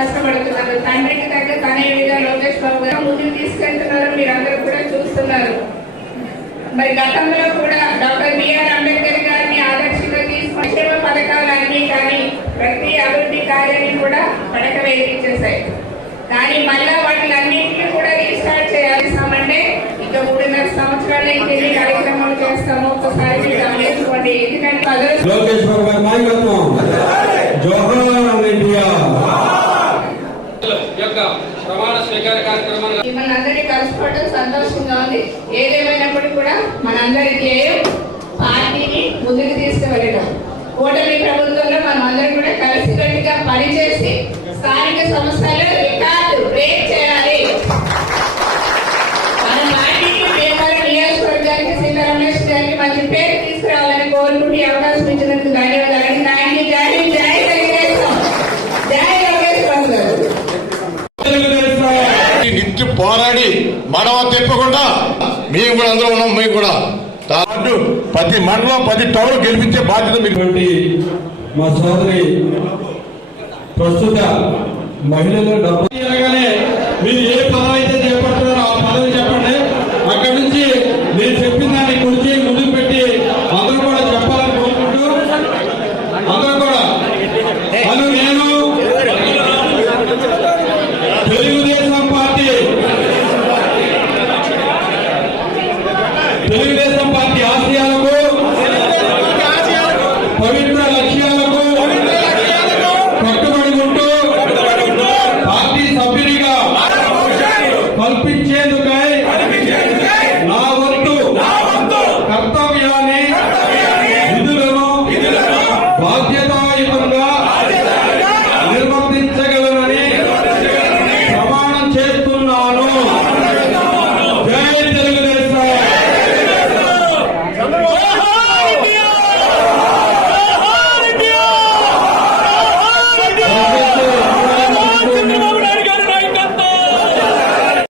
కష్టపడుతున్నారు. తండ్రికి తగ్గ తనయుడిగా లోకేష్ బాబు గారు ముందుకు తీసుకెళ్తున్నారు. మీరు అందరూ కూడా చూస్తున్నారు. మరి గతంలో కూడా డాక్టర్ బిఆర్ అంబేద్కర్ గారిని ఆదర్శంగా తీసుకుని పథకాలన్నీ కానీ ప్రతి అభివృద్ధి కార్యాన్ని కూడా పడక వేయించేశాయి కానీ మళ్ళా వాటిని అన్నింటినీ కూడా రీస్టార్ట్ చేయాల్సామంటే ఇక మూడున్నర సంవత్సరాలు ఇంకెన్ని కార్యక్రమాలు చేస్తాము. ఒకసారి మీరు గమనించుకోండి. ఎందుకంటే జోహర్ ఇండియా యొక్క ప్రమాణ స్వీకార కార్యక్రమాన్ని మిమ్మల్ని అందరినీ కలుసుకోవడం సంతోషంగా ఉంది. ఏదేమైనప్పటికీ కూడా మనందరి ధ్యేయం పార్టీని ముందుకు తీసుకువెళ్ళడం. కూటమి ప్రభుత్వంలో మనం అందరం కూడా కలిసికట్టుగా పనిచేసి స్థానిక సంస్థలు రికార్డు బ్రేక్ చేయాలి. నిత్య పోరాడి మడవ తిప్పకుండా మేము కూడా అందరూ ఉన్నాం మేము కూడా. దాంట్లో ప్రతి మండలం ప్రతి టౌన్ గెలిపించే బాధ్యత మీకు మా సోదరి ప్రస్తుత మహిళలు డబ్బు